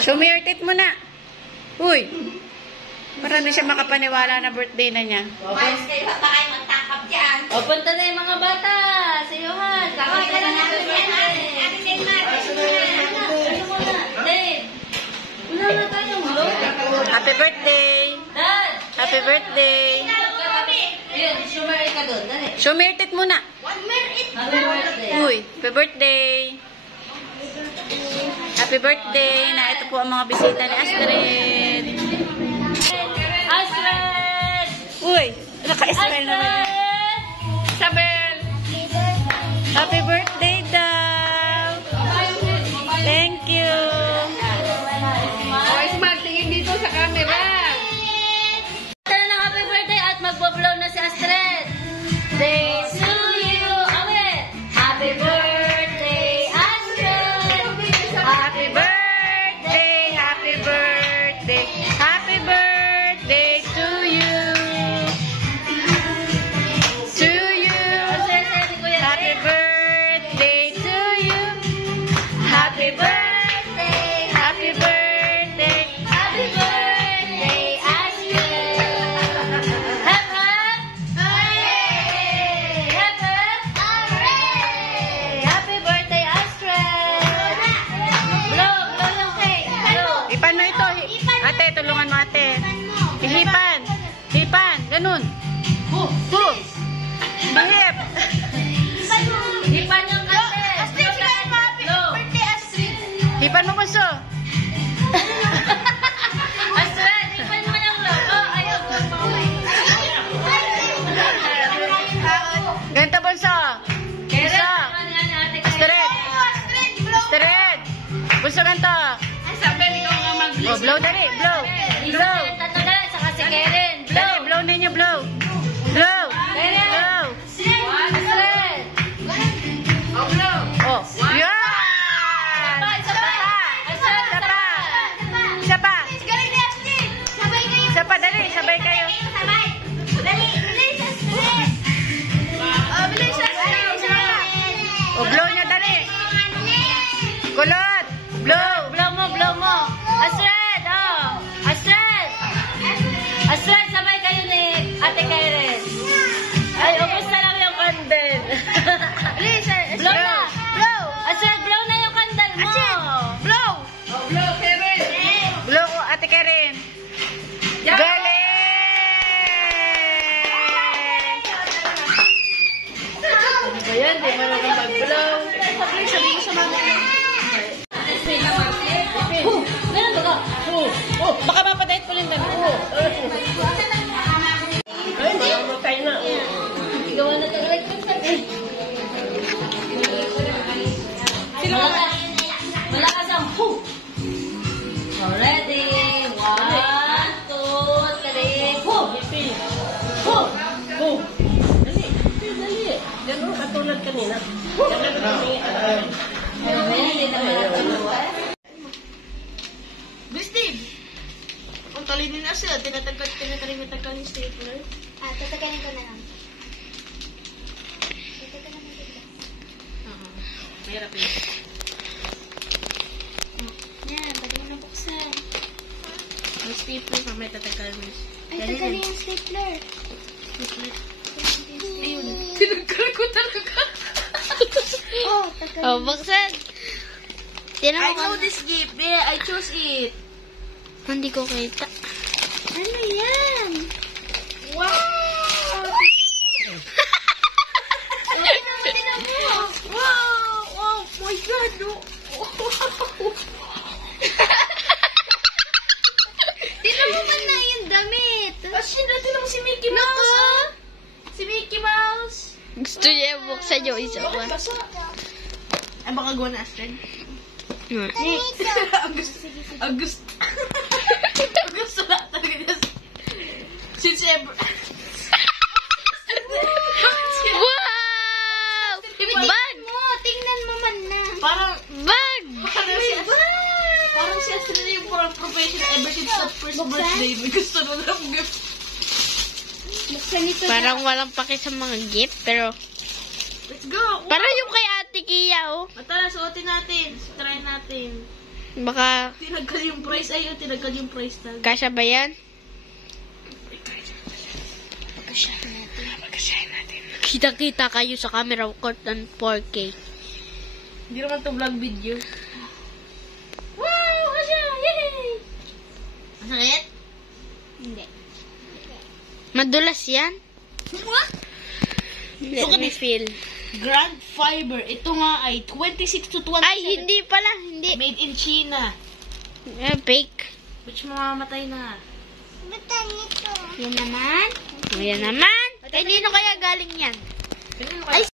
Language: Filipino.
Sumirtit mo na. Uy. Para na siya makapaniwala na birthday na niya. Mas kayo ba kayo magtangkap dyan? O, punta na yung mga bata. Sa Johan. Hoy, dala natin yan. Ate Neymar. Ano mo na? Dave. Wala na tayong vlog. Happy birthday. Dad. Happy birthday. Yun, sumari ka doon. Dali. Sumirtit mo na. Happy birthday. Uy, happy birthday. Happy birthday. Na ito po ang mga bisita ni Astrid. Astrid! Uy, naka-Israel naman yan. Isabel. Happy birthday daw. Thank you. Smart, tingin dito sa camera. Tara ng happy birthday at magbo-blow na si Astrid. Day to you. Awit. Happy birthday, Astrid. Happy birthday. Happy birthday. Happy birthday to you. To you. Happy birthday to you. Happy birthday. Happy birthday. Happy birthday, Astrid. Hep, hep. Hooray! Hep, hep. Hooray! Happy birthday, Astrid. Blow, blow yung cake. Blow. Hipan mo ito. Ate, tulungan mo ate. Hipan. Hipan. Ganun. Hip. Hipan yung kante. Astrid, sila yung happy birthday, Astrid. Hipan mo bunso. Astrid, hipan mo yung logo. Ayaw. Ganito bunso. Keren, Bunso. naman yan, ate Karen. Astrid. Astrid. Bunso ganito. Isabel, ikaw nga mag-bless. Oh, blow dali. Blow. Blow. Tatlo na, saka si Karen. Dali, blow ninyo, blow. Blow. Blow. Astrid. Oh, blow. Oh. Yan. Isa pa. Astrid, Isa pa. Isa pa. Galing ni Astrid. Sabay kayo. Isa pa, dali. Sabay kayo. Sabay. Dali. Bilis, Astrid. Oh, bilis, Astrid. Oh, blow nyo, dali. Kulot. Blow. Blow mo. Astrid, oh. Astrid. Astrid, sabay kayo ni Ate Karen. Ay, ubos na lang yung candle. Bilis, Blow na. Blow. Astrid, blow na yung candle mo. Blow. Oh, blow, Karen. Blow ko, ate Karen. Galing! Ayan, di marunong mag-blow. Sabi mo sa mama. Meron ba ka? Oh, baka mapadait po rin dami. Ay, mamamatay na. Igawa na ito. Sino ba? Malakas ang hu. So, ready? 1, 2, 3, hu! Hu! Hu. Dali. Dali. Ganun, katulad kanina. Ganun kami. Hindi naman natin Steve! Kung talinin na siya, tinatagkan yung stapler. Tataganin ko na lang. Tataganin mo dito. Mahirap yun. Yan, pwede mo na buksan. Yung stapler, mamaya tatagkan mo. Ay, tagalin yung stapler. Ayun. Tinagkal ko talaga. Oh, tagalin. Oh, buksan. Tinan I mo know kung this gift. Yeah, I chose it. hindi ko kita. Ano yan? Wow! Tinan mo. Wow! Oh my God! No. Wow! Tinan mo man na yung damit. Kasi natin lang si Mickey Mouse, ah! Si Mickey Mouse! Gusto niya buksan yung isa Bakit pa. basa? Ay, baka gawa na, Astrid. Hmm. August. Gusto na talaga niya. Since ever. Wow! Bag! mo, tingnan mo man na. Parang Bag! si Astrid na yung parang professional ever since sa first birthday. May gusto na lang gift. Buksan ito. Parang walang paki sa mga gift, pero Let's go! parang yung kay Ate Kia, oh. Tara, suotin natin. Try natin. Baka Tinagkal yung price. Ay, tinagkal yung price tag. kasya ba yan? Kita-kita kayo sa camera record ng 4K. Hindi naman to vlog video. Wow! Kasya! Yay! Masakit? Hindi. Madulas yan? Let Look at me this. feel. Grand Fiber. Ito nga ay 26 to 27. Ay, hindi pala. Hindi. Made in China. Fake. Which mamamatay na. Yan naman. Ayan naman. Kanino kaya galing yan? Kanino kaya?